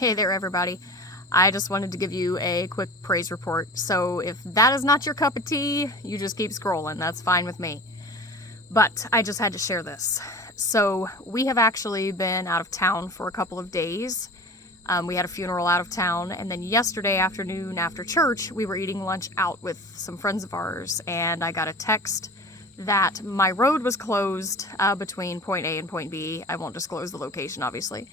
Hey there everybody. I just wanted to give you a quick praise report. So if that is not your cup of tea, you just keep scrolling. That's fine with me. But I just had to share this. So we have actually been out of town for a couple of days. We had a funeral out of town, and then yesterday afternoon after church, we were eating lunch out with some friends of ours, and I got a text that my road was closed between point A and point B. I won't disclose the location, obviously.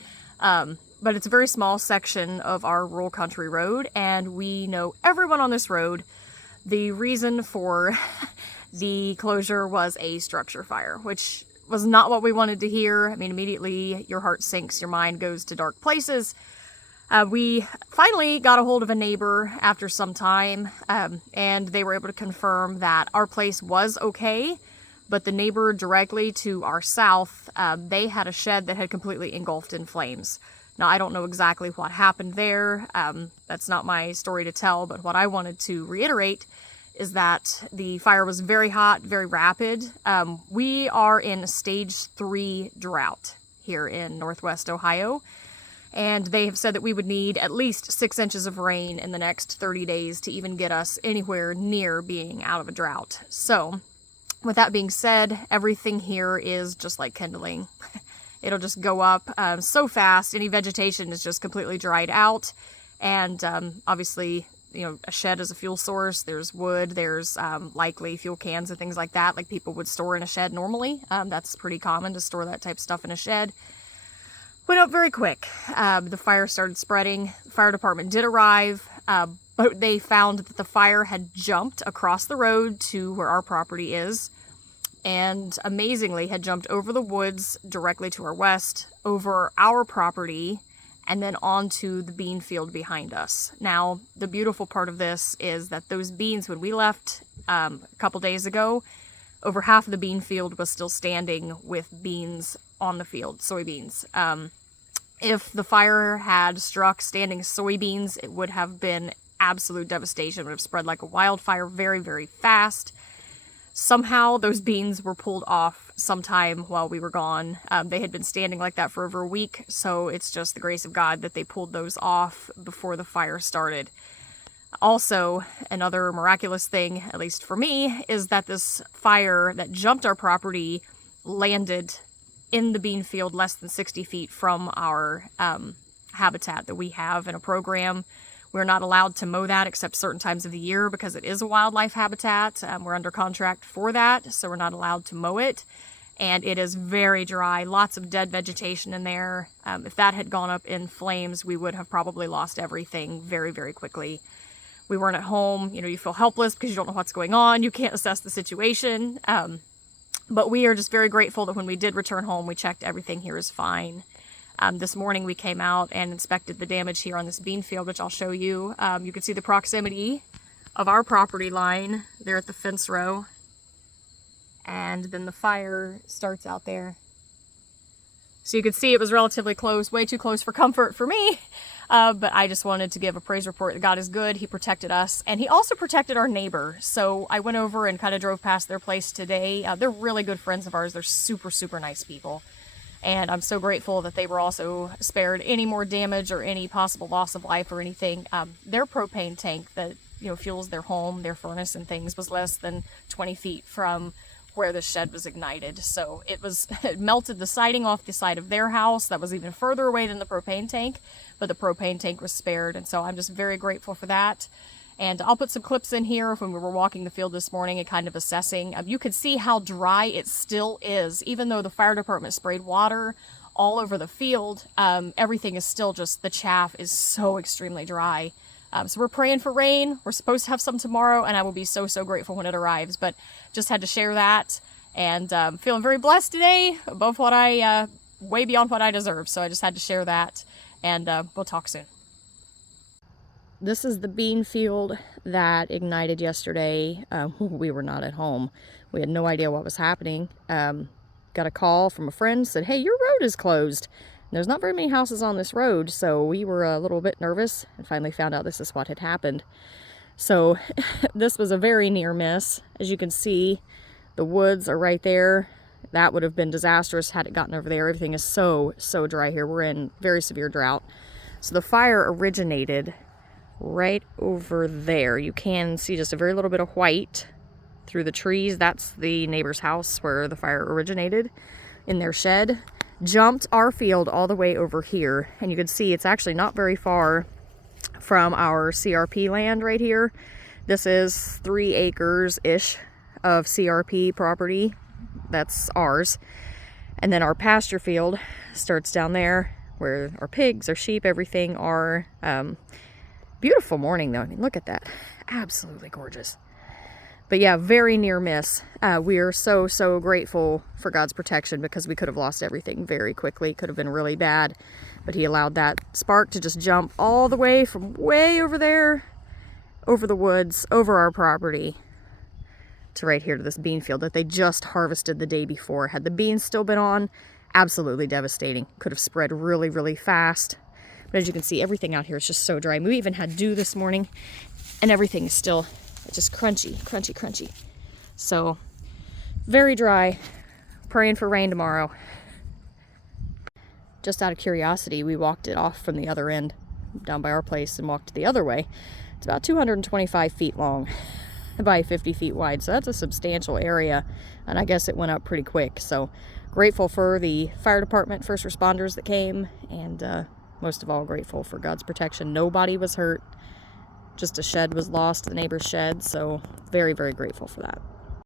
But it's a very small section of our rural country road, and we know everyone on this road. The reason for the closure was a structure fire, which was not what we wanted to hear. I mean, immediately your heart sinks, your mind goes to dark places. We finally got a hold of a neighbor after some time, and they were able to confirm that our place was okay, but the neighbor directly to our south, they had a shed that had completely engulfed in flames. Now, I don't know exactly what happened there. That's not my story to tell, but what I wanted to reiterate is that the fire was very hot, very rapid. We are in stage 3 drought here in Northwest Ohio, and they have said that we would need at least 6 inches of rain in the next 30 days to even get us anywhere near being out of a drought. So, with that being said, everything here is just like kindling. It'll just go up so fast. Any vegetation is just completely dried out. And obviously, you know, a shed is a fuel source. There's wood. There's likely fuel cans and things like that, like people would store in a shed normally. That's pretty common to store that type of stuff in a shed. Went up very quick. The fire started spreading. The fire department did arrive, but they found that the fire had jumped across the road to where our property is, and amazingly had jumped over the woods directly to our west, over our property, and then onto the bean field behind us. Now, the beautiful part of this is that those beans, when we left a couple days ago, over half of the bean field was still standing with beans on the field, soybeans. If the fire had struck standing soybeans, it would have been absolute devastation. It would have spread like a wildfire very, very fast. Somehow those beans were pulled off sometime while we were gone. They had been standing like that for over a week, so it's just the grace of God that they pulled those off before the fire started. Also, another miraculous thing, at least for me, is that this fire that jumped our property landed in the bean field less than 60 feet from our habitat that we have in a program. We're not allowed to mow that except certain times of the year because it is a wildlife habitat. We're under contract for that, so we're not allowed to mow it. And it is very dry, lots of dead vegetation in there. If that had gone up in flames, we would have probably lost everything very, very quickly. We weren't at home. You know, you feel helpless because you don't know what's going on. You can't assess the situation. But we are just very grateful that when we did return home, we checked everything here is fine. This morning we came out and inspected the damage here on this bean field, which I'll show you. You can see the proximity of our property line there at the fence row. And then the fire starts out there. So you can see it was relatively close, way too close for comfort for me. But I just wanted to give a praise report that God is good. He protected us, and he also protected our neighbor. So I went over and kind of drove past their place today. They're really good friends of ours. They're super, super nice people. And I'm so grateful that they were also spared any more damage or any possible loss of life or anything. Their propane tank that, you know, fuels their home, their furnace and things, was less than 20 feet from where the shed was ignited. So it melted the siding off the side of their house. That was even further away than the propane tank, but the propane tank was spared. And so I'm just very grateful for that. And I'll put some clips in here when we were walking the field this morning and kind of assessing. You could see how dry it still is. Even though the fire department sprayed water all over the field, everything is still just, the chaff is so extremely dry. So we're praying for rain. We're supposed to have some tomorrow, and I will be so, so grateful when it arrives. But just had to share that, and feeling very blessed today, above what way beyond what I deserve. So I just had to share that, and we'll talk soon. This is the bean field that ignited yesterday. We were not at home. We had no idea what was happening. Got a call from a friend, said, hey, your road is closed. And there's not very many houses on this road, so we were a little bit nervous and finally found out this is what had happened. So this was a very near miss. As you can see, the woods are right there. That would have been disastrous had it gotten over there. Everything is so dry here. We're in very severe drought. So the fire originated right over there. You can see just a very little bit of white through the trees. That's the neighbor's house where the fire originated in their shed. Jumped our field all the way over here, and you can see it's actually not very far from our CRP land right here. This is 3 acres-ish of CRP property. That's ours. And then our pasture field starts down there where our pigs, our sheep, everything are. Beautiful morning though. I mean, look at that. Absolutely gorgeous. But yeah, very near miss. We are so, so grateful for God's protection, because we could have lost everything very quickly. Could have been really bad. But he allowed that spark to just jump all the way from way over there, over the woods, over our property, to right here to this bean field that they just harvested the day before. Had the beans still been on, absolutely devastating. Could have spread really, really fast. But as you can see, everything out here is just so dry. We even had dew this morning, and everything is still just crunchy, crunchy, crunchy. So very dry. Praying for rain tomorrow. Just out of curiosity, we walked it off from the other end down by our place and walked the other way. It's about 225 feet long by 50 feet wide. So that's a substantial area. And I guess it went up pretty quick. So grateful for the fire department, first responders that came, and most of all, grateful for God's protection. Nobody was hurt. Just a shed was lost, the neighbor's shed, so very, very grateful for that.